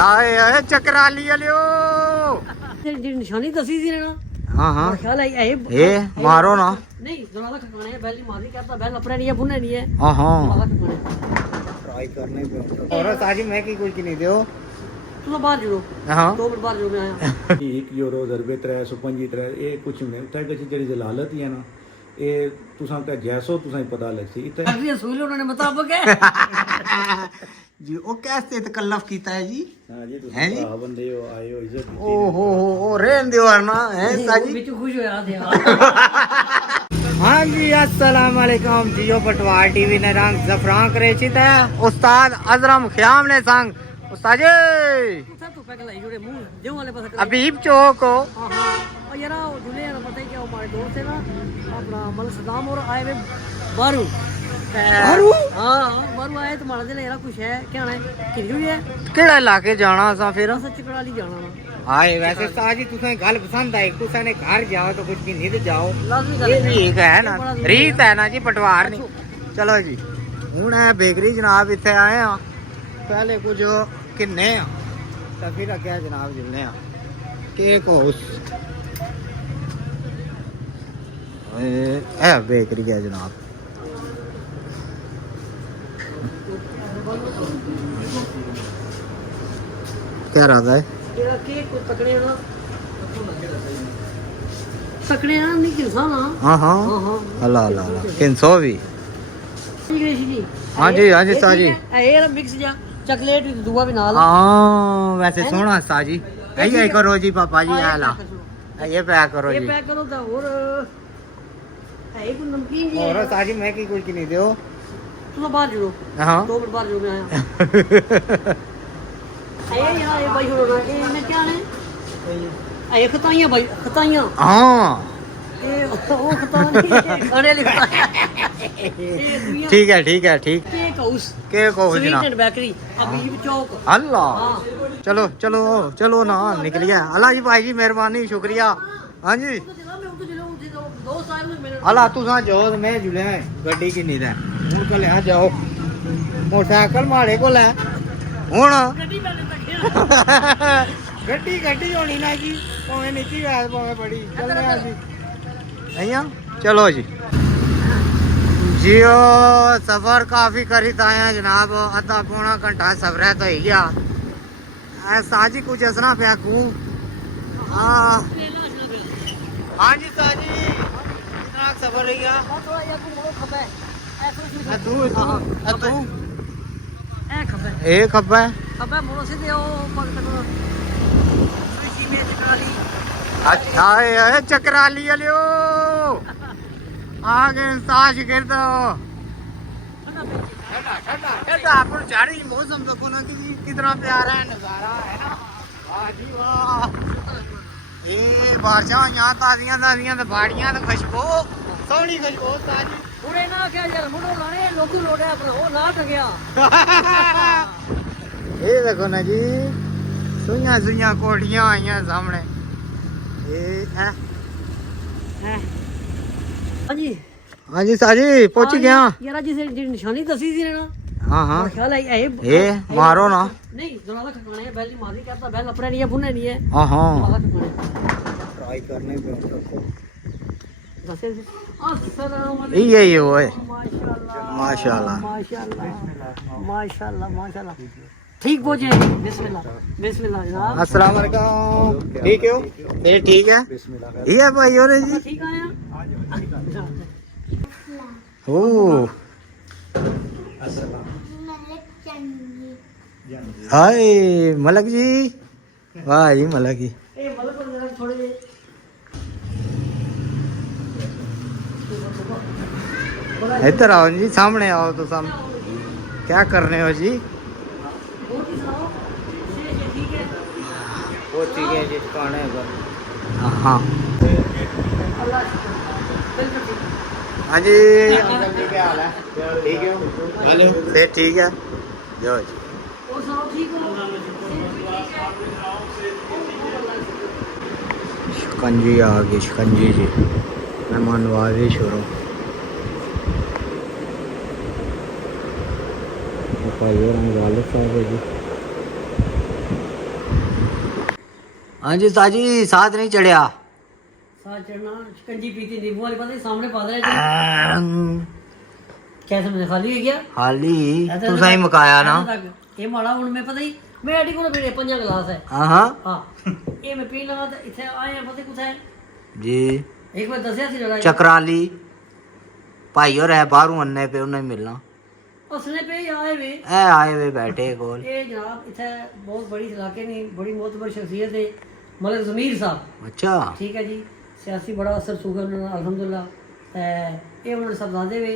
ਆਏ ਆਏ ਚਕਰਾਲੀ ਵਾਲਿਓ ਜਿਹੜੀ ਨਿਸ਼ਾਨੀ ਦੱਸੀ ਸੀ ਨਾ ਹਾਂ ਹਾਂ ਖਿਆਲ ਆਈ ਇਹ ਮਾਰੋ ਨਾ ਨਹੀਂ ਦੋਨਾਂ ਦਾ ਖਕਾਣੇ ਹੈ ਬੈਲੀ ਮਾਰੀ ਕਰਦਾ ਬੈਲ ਆਪਣਾ ਨਹੀਂ ਹੈ ਬੁੰਨੇ ਨਹੀਂ ਹੈ ਹਾਂ ਹਾਂ ਦੋਨਾਂ ਦਾ ਖਕਾਣੇ ट्राई करने पे और साजी मैं की कुछ नहीं दियो ਤੂੰ ਬਾਹਰ ਜੁੜੋ हाँ 2 ਮਿੰਟ ਬਾਹਰ ਜੁੜੋ ਮੈਂ ਆਇਆ एक यूरो दरबे 355 ये कुछ नहीं उठा के जेडी जलालत ही है ना ये तुसा का जैसो तुसा पता लग सी इतना ਅਗਲੀ ਸੂਈ ਉਹਨਾਂ ਨੇ ਮੁਤਾਬਕ ਹੈ जी ओ कैसे तकल्लफ कीता है जी हां जी हैं जी? तुसा बंदे हो आए हो इज्जत ओ हो रहन दियो वरना हैं साजी ਵਿੱਚ ਖੁਸ਼ ਹੋਇਆ ਦਿਆ हाँ जी अस्सलाम वालेकुम जियो पटवार टीवी ने रंग जफरान करेचित है उस्ताद अजरम ख्याम ने संग उस्ताद जी ਸਭ ਤੋਂ ਪਹਿਲਾਂ ਲਾਈ ਜੁੜੇ ਮੂੰਹ ਜਿਉਂ ਵਾਲੇ ਪਾਸੇ अबीब चौक हो ਹਾਂ ਹਾਂ ਉਹ ਯਾਰ ਉਹ ਦੁਲੇ ਨਾ ਪਤਾ ਹੀ ਕਿ ਉਹ ਮਾਰੇ ਦੋਸਤ ਹੈ ਨਾ ਆਪਣਾ ਮਲ ਸਦਾਮ और आए वे बारू बारू? हाँ बारू आए तुम्हारा दिल यार कुछ है क्या है किधर है केड़ा इलाके जाना सा फिर सच कड़ाली जाना ना हाय वैसे साजी तुसें गल पसंद आई तुसें ने घर जाओ तो कुछ नहीं तो जाओ लाजमी ये भी एक है ना रीत है ना जी पटवार नहीं चलो जी हूँ है बेकरी जनाब इतने आए हैं पहले कुछ किन्ने तो फिर अगे जनाब जिलने केक हाउस है बेकरी है जनाब क्या रहा है तेरा केक को तकड़े ना तकड़े ना नहीं किसा ना हाँ हाँ हाँ हाँ अल्लाह अल्लाह अल्लाह 300 भी इंग्लिश जी हाँ जी हाँ जी साजी ये ना मिक्स जा चॉकलेट दुआ भी नाल हाँ वैसे सोना साजी यही करो जी पापा जी ला ये पैक करो ये जी पैक करो तो और है कोई नमकीन जी और साजी मैं की कुछ नहीं दियो तू बाहर जुड़ो हाँ 2 मिनट बाहर जुड़ो मैं आया ये यार ये भाई हो रहा है मैं क्या है ये खताइयां भाई खताइयां हाँ ये वो खता नहीं खाने लिखता है ठीक है ठीक है ठीक cake house cake house sweet जनाब एंड बेकरी अबीब चौक अल्लाह हाँ चलो चलो चलो ना निकलिए अल्लाह जी भाई जी मेहरबानी शुक्रिया हाँ जी दोस्त आए मेरे अल्लाह तुसा जो मैं जुड़े गड्डी की नींद है हूँ को ले जाओ मोटरसाइकिल माड़े को ले हूँ गड्डी पहले तक गड्डी गड्डी होनी ना जी भावें नीची गैस भावें बड़ी चलने जी अइया चलो जी जियो सफर काफी करीत आए हैं जनाब अद्धा पौना घंटा सफर है तो ही गया साजी कुछ हसना पिया कू हाँ जी साजी कितना सफर रह गया थोड़ा यार को मोड़ो खबे तू ए खबे ए खब्बा है खबे मोड़ो सीधे ओ पग तक सुशी में चकराली अच्छा आए चकराली वालियो आगे साज कर दो ठंडा पर झाड़ी मौसम देखो ना कि कितना प्यारा है नजारा है ना वाह जी वाह ये बारिशां यहाँ ताजियां ताजियां ते बाड़ियां ते खुशबू सोहनी खुशबू ताजी मुड़े ना क्या यार मुड़ो लाने लोगों लोड़े अपना ओ ना टगया ये देखो ना जी सुइयां सुइयां कोठियां आईयां सामने ये है हां जी हाँ जी साजी पहुंच गया यार जी से निशानी दसी सी ना हाँ हाँ ख्याल आई ये मारो ना नहीं दोनों का खकाने है बैली मारी करता बैल अपना नहीं है बुने नहीं है हाँ हाँ दोनों का खकाने ट्राई करने पे दसे अस्सलाम ये वो है माशाल्लाह माशाल्लाह माशाल्लाह माशाल्लाह माशाल्लाह ठीक पहुंचे बिस्मिल्लाह बिस्मिल्लाह जनाब अस्सलाम वालेकुम ठीक हो फिर ठीक है ये है भाई और जी ठीक आया ओ हाय मलक जी वाह जी मलक जी ए मतलब जरा थोड़े इधर आओ जी सामने आओ तो सामने क्या कर रहे हो जी वो ठीक है जी खाने हाँ हाँ जी अंकल जी क्या हाल है ठीक है हेलो फिर ठीक है जो जी और सब ठीक हो शिकंजी आ गई शिकंजी जी मेहमान नवाजी शुरू भाई और वाले साहब है जी हाँ जी उस्ताद जी साथ नहीं चढ़िया साथ चढ़ना शिकंजी पीती नींबू वाली पता सामने पा दे क्या समझ खाली है क्या हाली तू सही मकाया ना ये माड़ा हुन मैं पता ही मैं अड़ी को मेरे 5 गिलास है हाँ हाँ हां ये मैं पी लगा तो इथे आए हैं पता कुछ है जी एक बार दसिया सी लड़ाई चक्राली भाई और है बाहरों अन्ने पे उन्हें मिलना उसने पे आए वे ए आए वे बैठे गोल ये जनाब इथे बहुत बड़ी इलाके नहीं बड़ी मोतबर शख्सियत है मलिक ज़मीर साहब अच्छा ठीक है जी सियासी बड़ा असर सूगा उन्होंने अल्हम्दुलिल्लाह ये उन्होंने सबजादे वे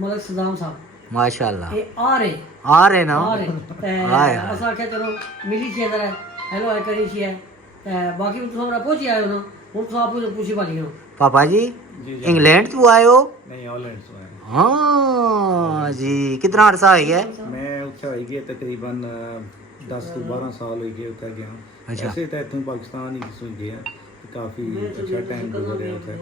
मलिक सदाम साहब माशाल्लाह ये आ रहे ना आ रहे अस आख्या चलो मिली छी इधर हेलो है करी छी है बाकी तुम हमरा पहुंची आए हो ना हुन तो आप पूछी वाली हो पापा जी जी इंग्लैंड तू आए हो नहीं हॉलैंड से आया हाँ जी कितना अरसा हो गया मैं उत्थे हो गया तकरीबन 10 ਤੋਂ 12 ਸਾਲ ਹੋ ਗਏ ਉੱਥੇ ਗਿਆ अच्छा ऐसे तो इतों पाकिस्तान ही सुन गया काफ़ी अच्छा टाइम गुजरिया उत्थे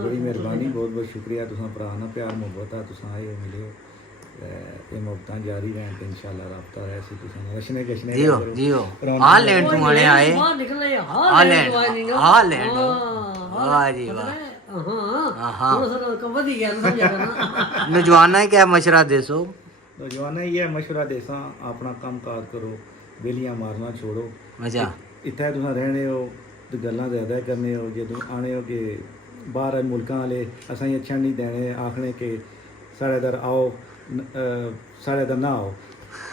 बड़ी मेहरबानी बहुत बहुत शुक्रिया तुसां भरा ना प्यार मुहब्बत आ तुसां आए हो मिले हो ये मुहब्बतां जारी रहन ते इंशाल्लाह राब्ता ऐसे तुसां रशने गशने जियो जियो हॉलैंड तू आने आए बाहर निकले हॉलैंड हॉलैंड वाह जी वाह हां हाँ थोड़ा सा कम वधी गया समझा ना नौजवाना क्या मशवरा देसो नौजवान ये मशवरा देसा अपना काम काज करो बेलियां मारना छोड़ो अच्छा इत्थे तुसां रहने हो तो गल्लां ज़्यादा करने हो जो आने हो कि बाहर मुल्कां वाले असां अच्छा नहीं देने आखने कि साढ़े इधर आओ साढ़े इधर ना आओ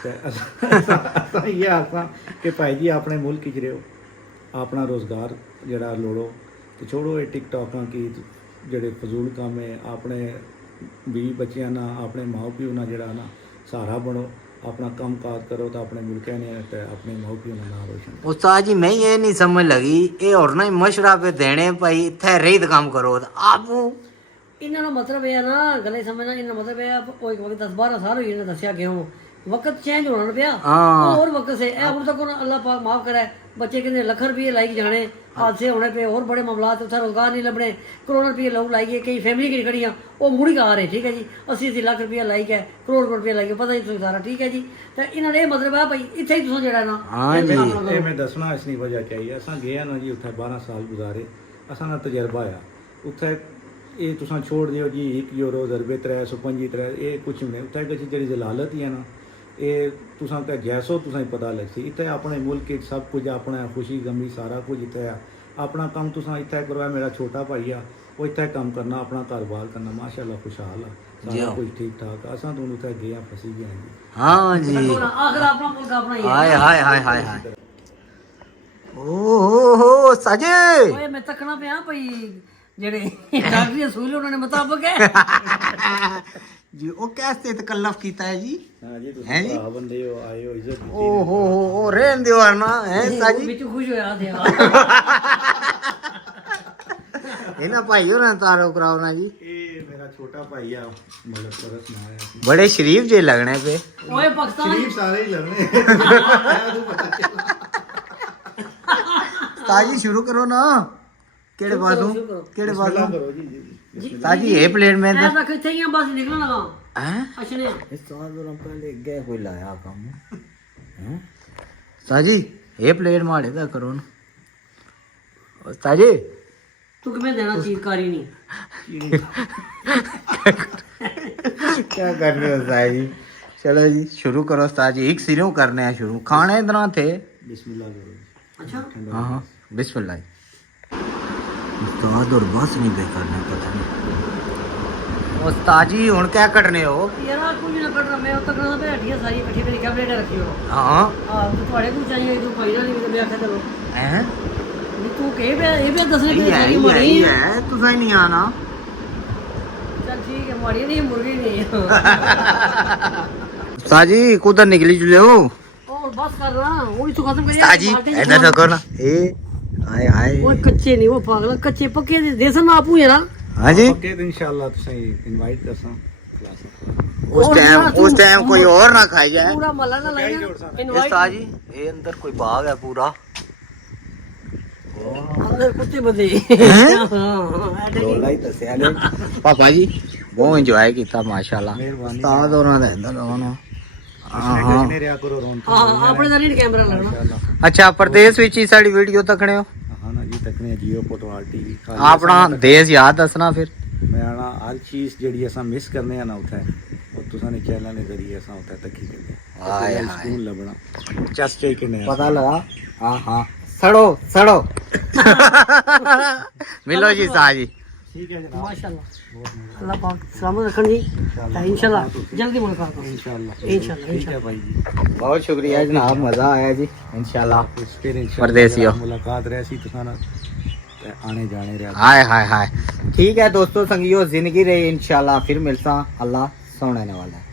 ते असां इ'यै आखां कि भाई जी अपने मुल्क च रहो अपना रोज़गार जेह्ड़ा लोड़ो ते छोड़ो ये टिकटॉकां की जेह्ड़े फजूल कम्म है अपने बीवी बच्चियां ना अपने माँ प्यो ना जेह्ड़ा ना सहारा बनो अपना काम काज करो तो अपने मुल्क ने ते अपने माँ प्यो का नाम रोशन उस्ताद जी मैं ये नहीं समझ लगी ये और ना मशवरा पे देने भाई इत्थे रही काम करो आप इन्होंने मतलब है ना गले समझना इन्होंने मतलब है कोई 10-12 साल हुई इन्होंने दसिया क्यों वक्त चेंज होना पिया और वक्त से अब तक अल्लाह पाक माफ करे बच्चे कितने लाख रुपये लाइक जाने हादसे होने पे और बड़े मामलात उत्थे रोजगार नहीं लभने करोड़ रुपये लोग लाइए कई फैमिली की खड़ियाँ वो मुड़ी आ रहे ठीक है जी 80 लाख रुपया लाइक है करोड़ रुपया लाइक है पता ही तुम सारा ठीक है जी तो इन्होंने ये मतलब है भाई इतने ही तुम जरा ना ये मैं दसना इसनी वजह क्या है असां गए ना जी उत्थे 12 साल गुजारे असां दा तजर्बा आया उत्थे ये तुसां छोड़ दियो जी 1 यूरो दरबे 305 ये कुछ नहीं उत्थे किसी जेह्ड़ी जलालत ही है ना ये तुसां का जैसो तुसां पता लग सी इत्थे अपने मुल्क सब कुछ अपना खुशी गमी सारा कुछ इत्थे है अपना काम तुसां इत्थे करो मेरा छोटा भाई आ वो इत्थे काम करना अपना कारोबार करना माशाल्लाह खुशहाल आ सारा कुछ ठीक ठाक असां तो उत्थे गए फसी गए जी हाँ जी आखिर अपना मुल्क अपना ही हाय हाय हाय हाय हाय ओहो सजे ओए मैं तकना पे भाई जेड़े डॉक्टरी सूल उन्होंने मुताबिक है जी ओ कैसे तकल्लफ कीता है जी हां जी तुसां भरा बंदे हो आए हो इज्जत दी ओहो ओ रहन दियो वरना है साजी बिच खुश होया थे ये ना भाई हो ना तारो कराओ ना जी ये मेरा छोटा भाई आ मतलब परस ना है बड़े शरीफ जे लगने पे ओए पाकिस्तान शरीफ सारे ही लगने ताजी शुरू करो ना केड़े पासों केड़े पासों करो जी जी ताजी ये प्लेट में मैं रख थे यहां बस निकलना लगा हैं अच्छा ने इस साल दौरान पहले गए कोई लाया काम हैं ताजी ये प्लेट मारे दा करो ना ताजी तू कि मैं देना चीरकारी नहीं क्या करने हो ताजी चलो जी शुरू करो ताजी एक सिरों करने हैं शुरू खाने इतना थे बिस्मिल्लाह करो अच्छा हाँ हाँ बिस्मिल्लाह उस्ताद और बस नहीं बेकार नहीं पता नहीं उस्ताद जी हुन क्या करने हो यार कुछ ना कर रहा मैं तक ना पे हड्डियां सारी इकट्ठी करके क्या प्लेट रखी हो हाँ हां तो तुम्हारे को चाहिए तू कोई ना नहीं मैं आखे चलो हैं तू के ये भी दसने पे ये तेरी मरी है तू सही नहीं आना चल ठीक है मरी नहीं मुर्गी नहीं उस्ताद जी कुदर निकली चले हो और बस कर रहा वही तो खत्म कर उस्ताद जी इधर देखो ना ए आए आए वो कच्चे नहीं वो पागल कच्चे पक्के देसन आपू यार हाँ जी ओके तो इंशाल्लाह तुसें इनवाइट करसा उस टाइम कोई और ना खाई जाए पूरा मल्ला ना लाइना उस्ताद जी ये अंदर कोई बाग है पूरा अंदर कुत्ते बदे रोला ही दसिया ने पापा जी बहुत एंजॉय कीता माशाल्लाह मेहरबानी उस्ताद होना दा इंदा लोना हां हां करो रोन हां अपने दा नहीं कैमरा लगना इंशाल्लाह ਅੱਛਾ ਪ੍ਰਦੇਸ਼ ਵਿੱਚ ਹੀ ਸਾਡੀ ਵੀਡੀਓ ਤੱਕਣੇ ਹੋ ਹਾਂ ਨਾ ਜੀ ਤੱਕਣੇ ਜੀਓ ਪੋਟਵਾਲ ਟੀਵੀ ਆਪਣਾ ਦੇਸ਼ ਯਾਦ ਦੱਸਣਾ ਫਿਰ ਮੈਂ ਆਣਾ ਹਰ ਚੀਜ਼ ਜਿਹੜੀ ਅਸਾਂ ਮਿਸ ਕਰਨੇ ਆ ਨਾ ਉੱਥੇ ਉਹ ਤੁਸਾਂ ਨੇ ਚੈਨਲ ਦੇ ਜ਼ਰੀਏ ਅਸਾਂ ਉੱਥੇ ਤੱਕੀ ਕਰਦੇ ਹਾਏ ਹਾਏ ਸਕੂਨ ਲੱਭਣਾ ਚਸ ਚਾਈ ਕਿਨੇ ਪਤਾ ਲਗਾ ਹਾਂ ਹਾਂ ਸੜੋ ਸੜੋ ਮਿਲੋ ਜੀ ਸਾਹ ਜੀ ਠੀਕ ਹੈ ਜਨਾਬ माशाल्लाह अल्लाह पाक सलामत रखन जी इंशाल्लाह जल्दी मुलाकात होगी इंशाल्लाह इंशाल्लाह ठीक है भाई जी बहुत शुक्रिया जनाब मजा आया जी इंशाल्लाह फिर परदेसियों मुलाकात रहसी तुसां नाल ते आने जाने रहा हाय हाय हाय ठीक है दोस्तों संगियो जिंदगी रही इंशाल्लाह फिर मिलता अल्लाह सोने वाला है।